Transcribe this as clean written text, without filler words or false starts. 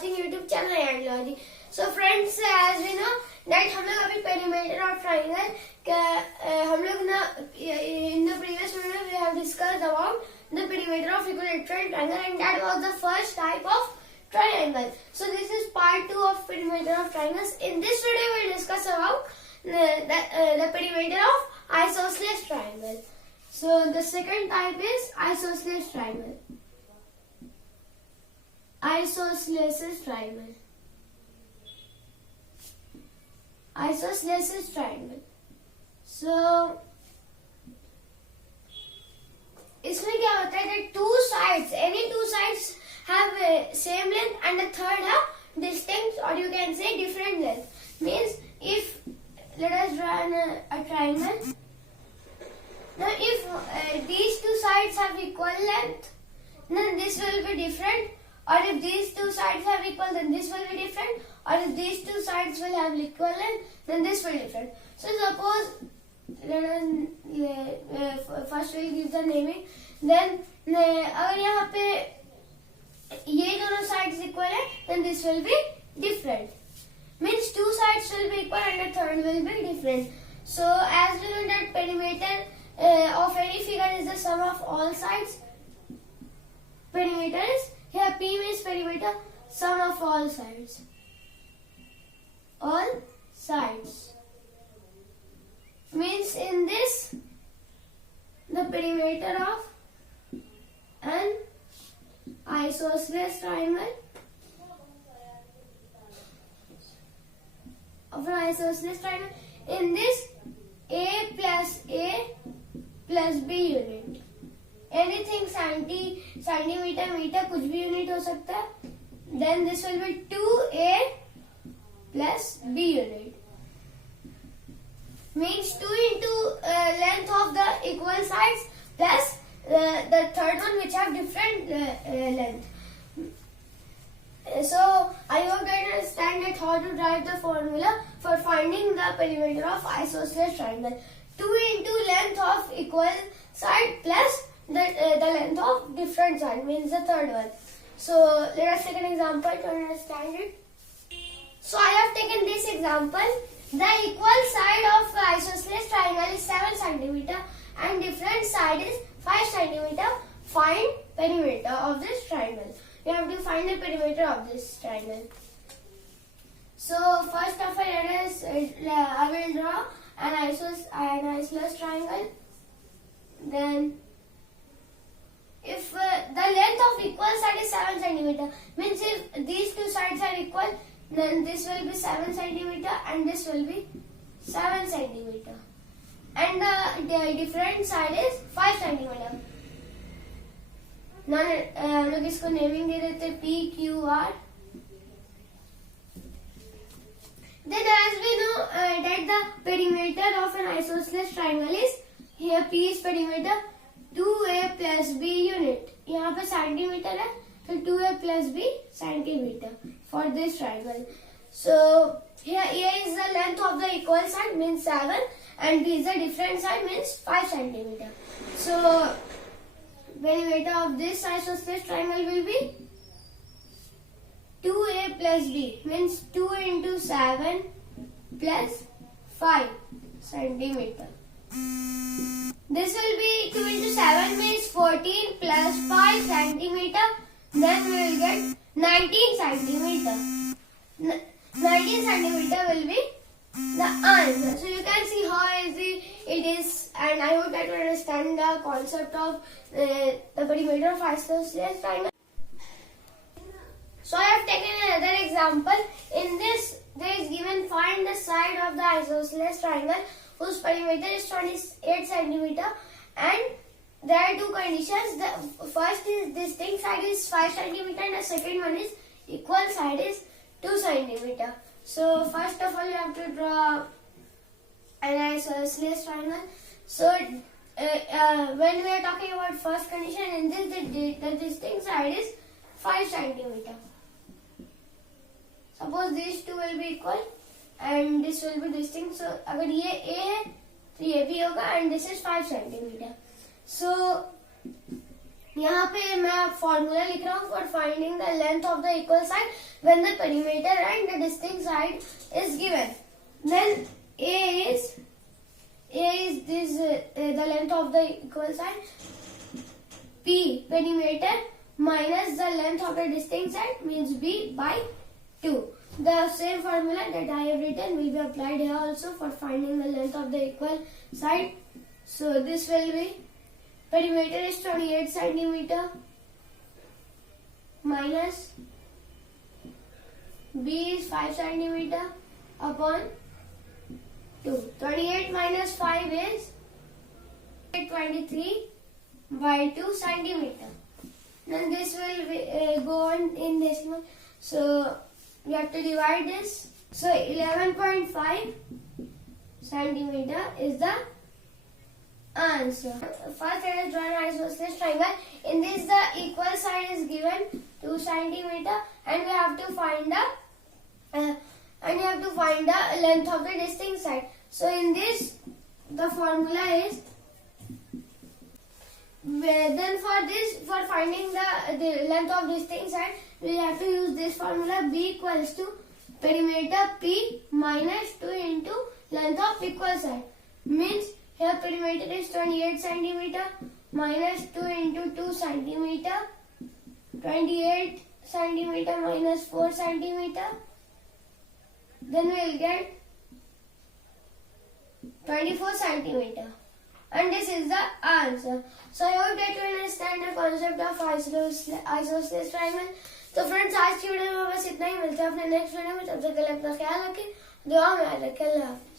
watching YouTube channel Edulogy. So friends, as we know that हम लोग अभी perimeter of triangle हम लोग ना in the previous video we have discussed about the perimeter of equilateral triangle, and that was the first type of triangle. So this is part 2 of perimeter of triangles. In this video we will discuss about the perimeter of isosceles triangle. So the second type is isosceles triangle. Isosceles triangle. Isosceles triangle. So इसमें क्या होता है कि any two sides have same length and the third have distinct, or you can say different length. Means if let us draw a triangle. Now if these two sides have equal length, then this will be different. Or if these two sides have equal, then this will be different. Or if these two sides will have equal length, then this will be different. So suppose let us first we'll give the naming. Then अगर यहाँ पे ये दोनों sides equal है, then this will be different. Means two sides will be equal and the third will be different. So as we know that perimeter of any figure is the sum of all sides. Perimeter is here P means perimeter, sum of all sides. All sides. Means in this, the perimeter of an isosceles triangle in this A plus B unit. Anything centimeter, meter, कुछ भी unit हो सकता है. Then this will be 2A plus B unit. Means 2 into length of the equal sides plus the third one which have different length. So I hope that you understand that how to write the formula for finding the perimeter of isosceles triangle. 2 into length of equal side plus the length of different side, means the third one. So let us take an example to understand it. So I have taken this example. The equal side of isosceles triangle is 7 cm and different side is 5 cm. Find perimeter of this triangle. We have to find the perimeter of this triangle. So first of all, I will draw an isosceles triangle. Then if the length of equal side is 7 cm, means if these two sides are equal, then this will be 7 cm and this will be 7 cm. And the different side is 5 cm. Now हम लोग इसको naming दे देते हैं PQR. Then as we know that the perimeter of an isosceles triangle is, here P is perimeter, 2A plus B unit. यहाँ पे centimeter है, so 2A plus B centimeter for this triangle. So here A is the length of the equal side, means 7, and B is the different side, means 5 centimeter. So perimeter of this isosceles triangle will be 2A plus B, means 2 into 7 plus 5 centimeter. This will be 2 into 7 means 14 plus 5 centimeter. Then we will get 19 centimeter. 19 centimeter will be the answer. So you can see how easy it is, and I hope that you understand the concept of the perimeter of isosceles triangle. So I have taken another example. In this, there is given find the side of the isosceles triangle whose perimeter is 28 centimeter, and there are two conditions. The first is distinct side is 5 centimeter and the second one is equal side is 2 centimeter. So first of all, you have to draw an isosceles triangle. So when we are talking about first condition, in this the distinct side is 5 centimeter. Suppose these two will be equal and this will be distinct. So अगर ये A है तो ये भी होगा, and this is 5 centimeter. So यहाँ पे मैं फॉर्मूला लिख रहा हूँ for finding the length of the equal side. when the perimeter and the distinct side is given. Then A is this the length of the equal side, P perimeter minus the length of the distinct side means B by 2. The same formula that I have written will be applied here also for finding the length of the equal side. So this will be perimeter is 28 centimeter minus B is 5 centimeter upon 2. 28 minus 5 is 23 by 2 centimeter. Then this will go on in decimal. So we have to divide this. So 11.5 centimeter is the answer. First, let us draw an isosceles triangle. In this, the equal side is given 2 centimeter, and we have to find the length of the distinct side. So in this, the formula is then for finding the length of distinct side, we have to use this formula. B equals to perimeter P minus 2 into length of equal side. Means here perimeter is 28 centimeter minus 2 into 2 centimeter. 28 centimeter minus 4 centimeter. Then we will get 24 centimeter. And this is the answer. So I hope that you understand the concept of isosceles triangle. तो friends आज की video में बस इतना ही। मिलते हैं अपने next video में। तब तक के लिए अपना ख्याल रखें, दुआ में याद रखें। अल्लाह हाफ़िज़।